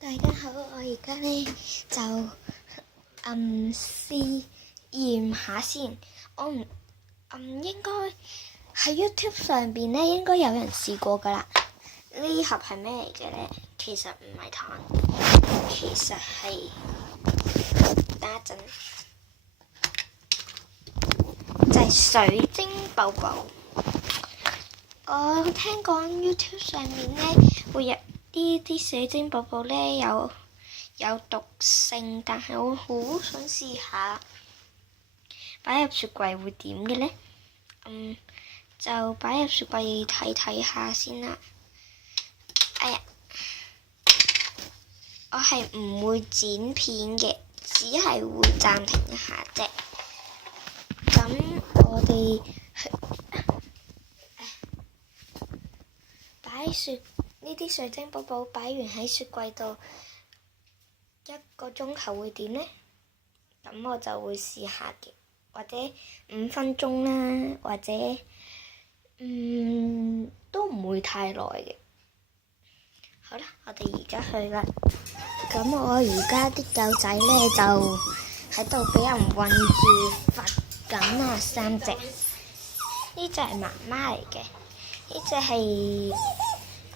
大家好，我而家呢就嗯试验下先。我唔嗯应该喺 YouTube 上边呢应该有人试过噶啦。呢盒系咩嚟嘅呢？其实唔系糖，其实系打阵就系、是、水晶宝宝。我听讲 YouTube 上面呢会有。呢啲水晶宝宝咧有有毒性，但係我好想試下擺入雪櫃會點嘅咧。嗯，就擺入雪櫃睇睇下先啦。哎呀，我係唔會剪片嘅，只係會暫停一下啫。咁我哋去擺、啊啊、雪。呢啲水晶寶寶擺完喺雪櫃度一個鐘頭會點呢？咁我就會試下嘅，或者五分鐘啦，或者嗯都唔會太耐嘅。好啦，我哋而家去啦。咁 我而家啲狗仔呢，就喺度俾人困住瞓緊啊，三隻。呢只係媽媽嚟嘅，呢只係。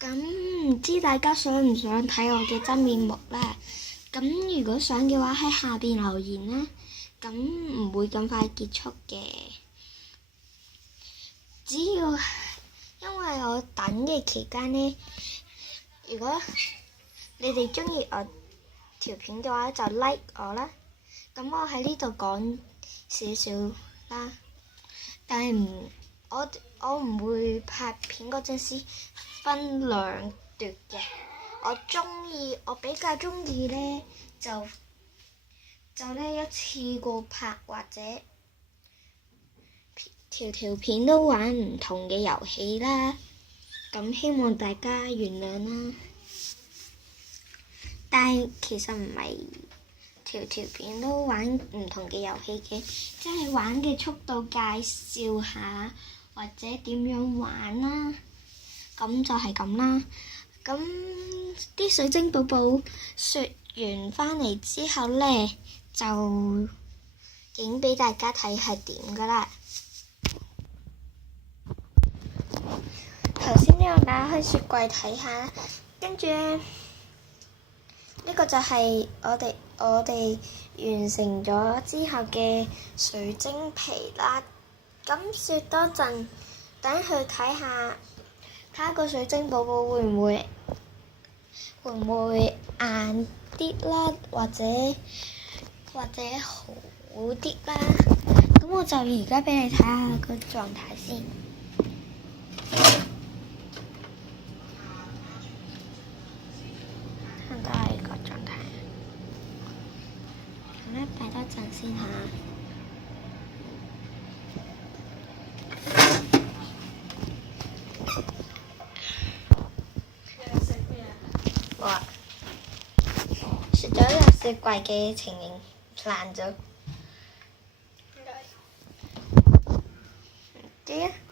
咁唔知大家想唔想睇我嘅真面目呢？咁如果想嘅话，喺下边留言啦。咁唔会咁快结束嘅，只要因为我等嘅期间呢，如果你哋中意我条片嘅话，就 like 我啦。咁我喺呢度讲少少啦，但系唔我我唔会拍片嗰阵时。分兩奪嘅。我中意，我比較中意咧，就就咧一次過拍或者條條片都玩唔同嘅遊戲啦。咁希望大家原諒啦。但其實唔係條條片都玩唔同嘅遊戲嘅，即係玩嘅速度介紹下或者點樣玩啦、咁就係咁啦。咁啲水晶寶寶雪完翻嚟之後呢，就影俾大家睇係點噶啦。頭先呢，我 打開雪櫃睇下，啦，跟住呢，呢、這、個就係我哋我哋完成咗之後嘅水晶皮啦。咁雪多陣，等佢睇下。睇下個水晶寶寶會唔會會唔會硬啲啦，或者或者好啲啦。咁我就而家俾你睇下個狀態先。睇到係個狀態，咁咧擺多陣先嚇。啊最柜嘅情形烂咗。唔啊。